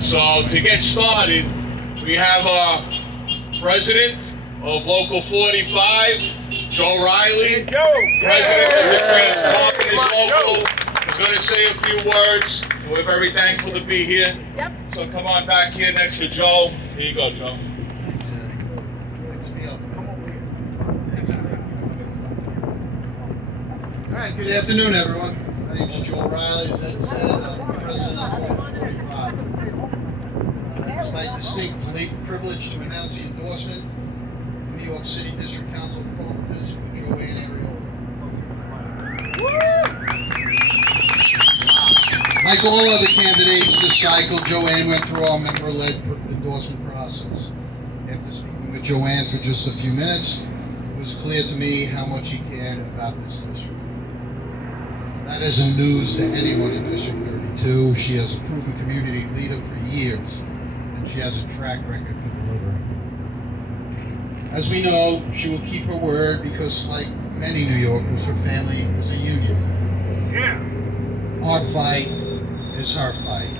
So to get started, we have our president of Local 45, Joe Riley, president of the Queens Carpenters Local, is going to say a few words. We're very thankful to be here. Yep. So come on back here next to Joe. Here you go, Joe. All right, good afternoon, everyone. My name is Joe Riley, as Ed said, I'm the president of Local 45. It's my distinct privilege to announce the endorsement of the New York City District Council of Carpenters for Joann Ariola. Like all other candidates this cycle, Joann went through our member-led endorsement process. After speaking with Joann for just a few minutes, it was clear to me how much she cared about this district. That isn't news to anyone in District 32. She has a proven community leader for years, and she has a track record for delivering. As we know, she will keep her word because, like many New Yorkers, her family is a union family. Yeah. Our fight is her fight.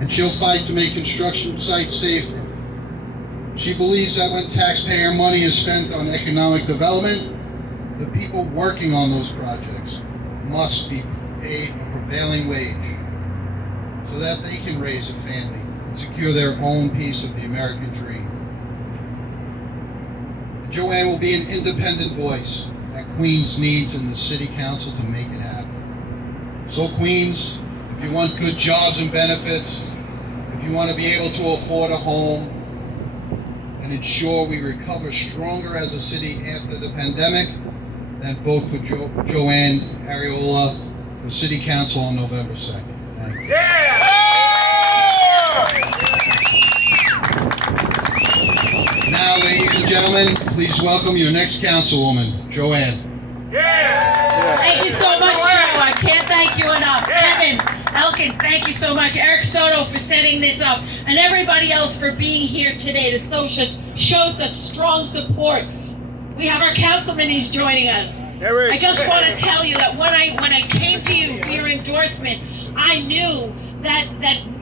And she'll fight to make construction sites safer. She believes that when taxpayer money is spent on economic development, the people working on those projects must be paid a prevailing wage so that they can raise a family and secure their own piece of the American dream. Joann will be an independent voice that Queens needs in the City Council to make it happen. So Queens, if you want good jobs and benefits, if you want to be able to afford a home and ensure we recover stronger as a city after the pandemic, then vote for Joann Ariola for City Council on November 2nd. Thank you. Yeah! Now, ladies and gentlemen, please welcome your next councilwoman, Joann. Yeah! Thank you so much, Joe. I can't thank you enough. Kevin Elkins, thank you so much. Eric Soto for setting this up. And everybody else for being here today to show such strong support. We have our councilman, he's joining us. I just want to tell you that when I came to you for your endorsement, I knew that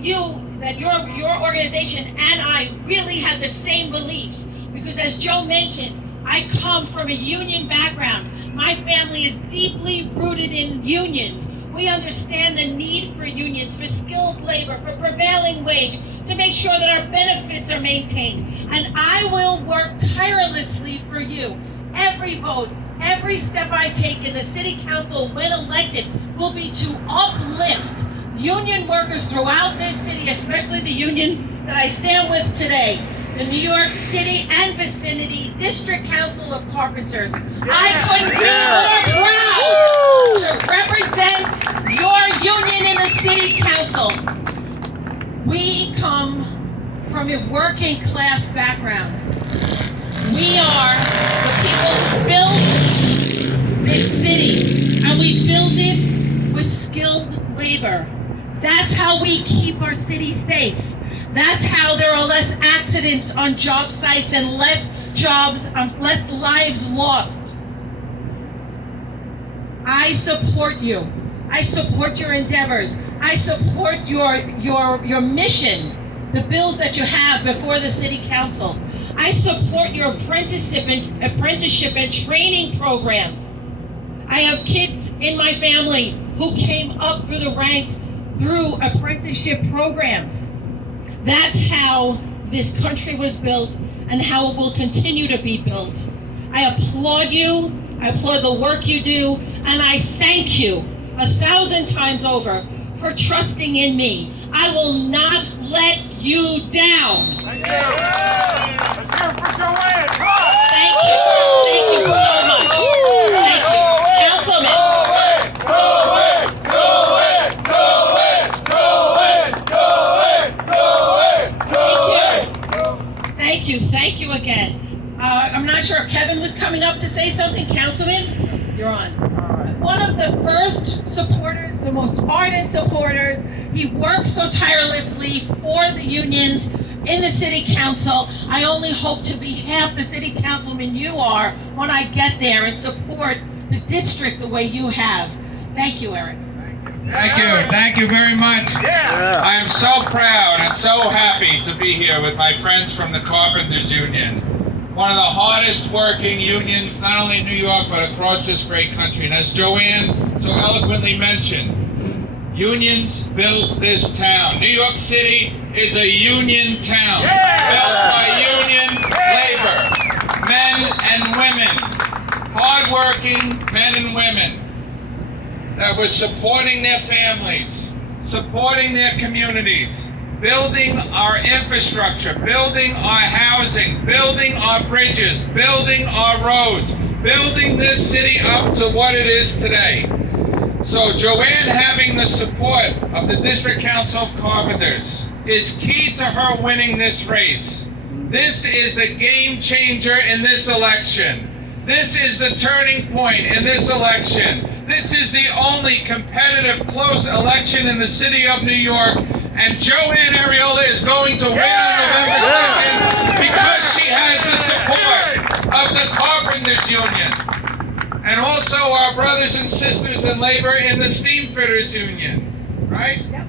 your organization and I really had the same beliefs. Because as Joe mentioned, I come from a union background. My family is deeply rooted in unions. We understand the need for unions, for skilled labor, for prevailing wage, to make sure that our benefits are maintained. And I will work tirelessly for you. Every vote, every step I take in the City Council when elected will be to uplift union workers throughout this city, especially the union that I stand with today, the New York City and vicinity District Council of Carpenters. I couldn't be more proud to represent your union in the City Council. We come from a working class background. We are the people who built this city, and we build it with skilled labor. That's how we keep our city safe. That's how there are less accidents on job sites and less lives lost. I support you. I support your endeavors. I support your mission, the bills that you have before the City Council. I support your apprenticeship and training programs. I have kids in my family who came up through the ranks through apprenticeship programs. That's how this country was built and how it will continue to be built. I applaud you, I applaud the work you do, and I thank you 1,000 times over for trusting in me. I will not let you down. Thank you. Let's hear it for Joann. Come on. Thank you. Thank you so much. Thank you. Councilman. Thank you again. I'm not sure if Kevin was coming up to say something. Councilman, you're on. One of the first supporters, the most ardent supporters, he worked so tirelessly for the unions in the City Council. I only hope to be half the City Councilman you are when I get there and support the district the way you have. Thank you, Eric. Thank you very much. Yeah. I am so proud happy to be here with my friends from the Carpenters Union. One of the hardest working unions, not only in New York, but across this great country. And as Joann so eloquently mentioned, unions built this town. New York City is a union town, built by union labor, men and women, hardworking men and women that were supporting their families, supporting their communities, building our infrastructure, building our housing, building our bridges, building our roads, building this city up to what it is today. So Joann having the support of the District Council of Carpenters is key to her winning this race. This is the game changer in this election. This is the turning point in this election. This is the only competitive close election in the city of New York, and Joann Ariola is going to win on November 2nd because she has the support of the Carpenters Union. And also our brothers and sisters in labor in the Steamfitters Union, right? Yep.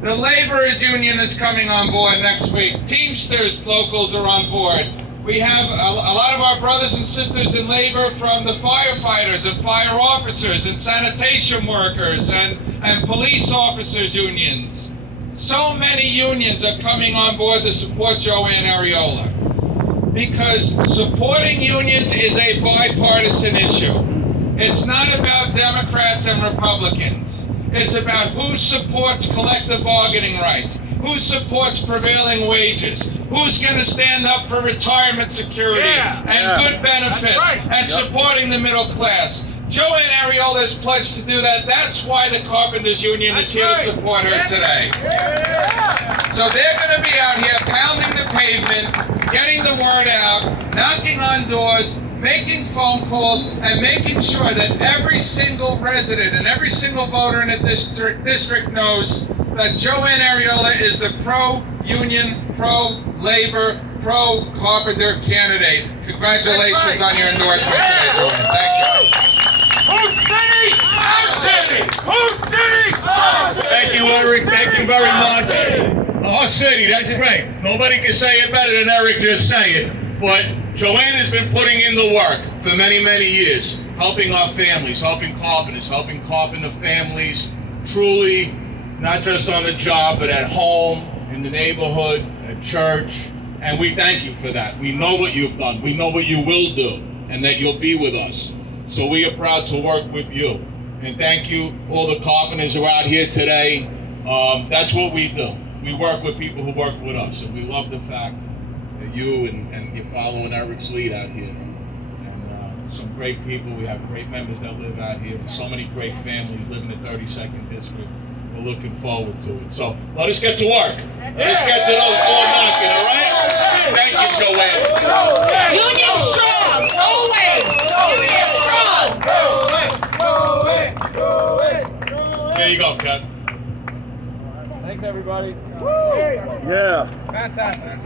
The Laborers Union is coming on board next week. Teamsters locals are on board. We have a lot of our brothers and sisters in labor from the firefighters and fire officers and sanitation workers and police officers unions. So many unions are coming on board to support Joann Ariola, because supporting unions is a bipartisan issue. It's not about Democrats and Republicans. It's about who supports collective bargaining rights, who supports prevailing wages, who's going to stand up for retirement security and good benefits and supporting the middle class. Joann Ariola has pledged to do that. That's why the Carpenters Union is here to support her today. So they're going to be out here pounding the pavement, getting the word out, knocking on doors, making phone calls, and making sure that every single resident and every single voter in a district knows that Joann Ariola is the pro-union, pro-labor, pro-carpenter candidate. Congratulations on your endorsement today, Joann. Thank you. Whose city? Our city! Whose city? Our city! Thank you, Eric. Thank you very much. Our city, that's right. Nobody can say it better than Eric just say it. But Joann has been putting in the work for many, many years, helping our families, helping carpenters, helping carpenter families, truly, not just on the job, but at home, in the neighborhood, at church. And we thank you for that. We know what you've done. We know what you will do, and that you'll be with us. So we are proud to work with you. And thank you, all the carpenters who are out here today. That's what we do. We work with people who work with us. And we love the fact that you and you're following Eric's lead out here. And some great people. We have great members that live out here. So many great families living in the 32nd District. We're looking forward to it. So let us get to work. Let us get to those door knocking, all right? Thank you, Joann. Union strong, always. Union strong. There you go, Kev. Thanks, everybody. Yeah. Fantastic.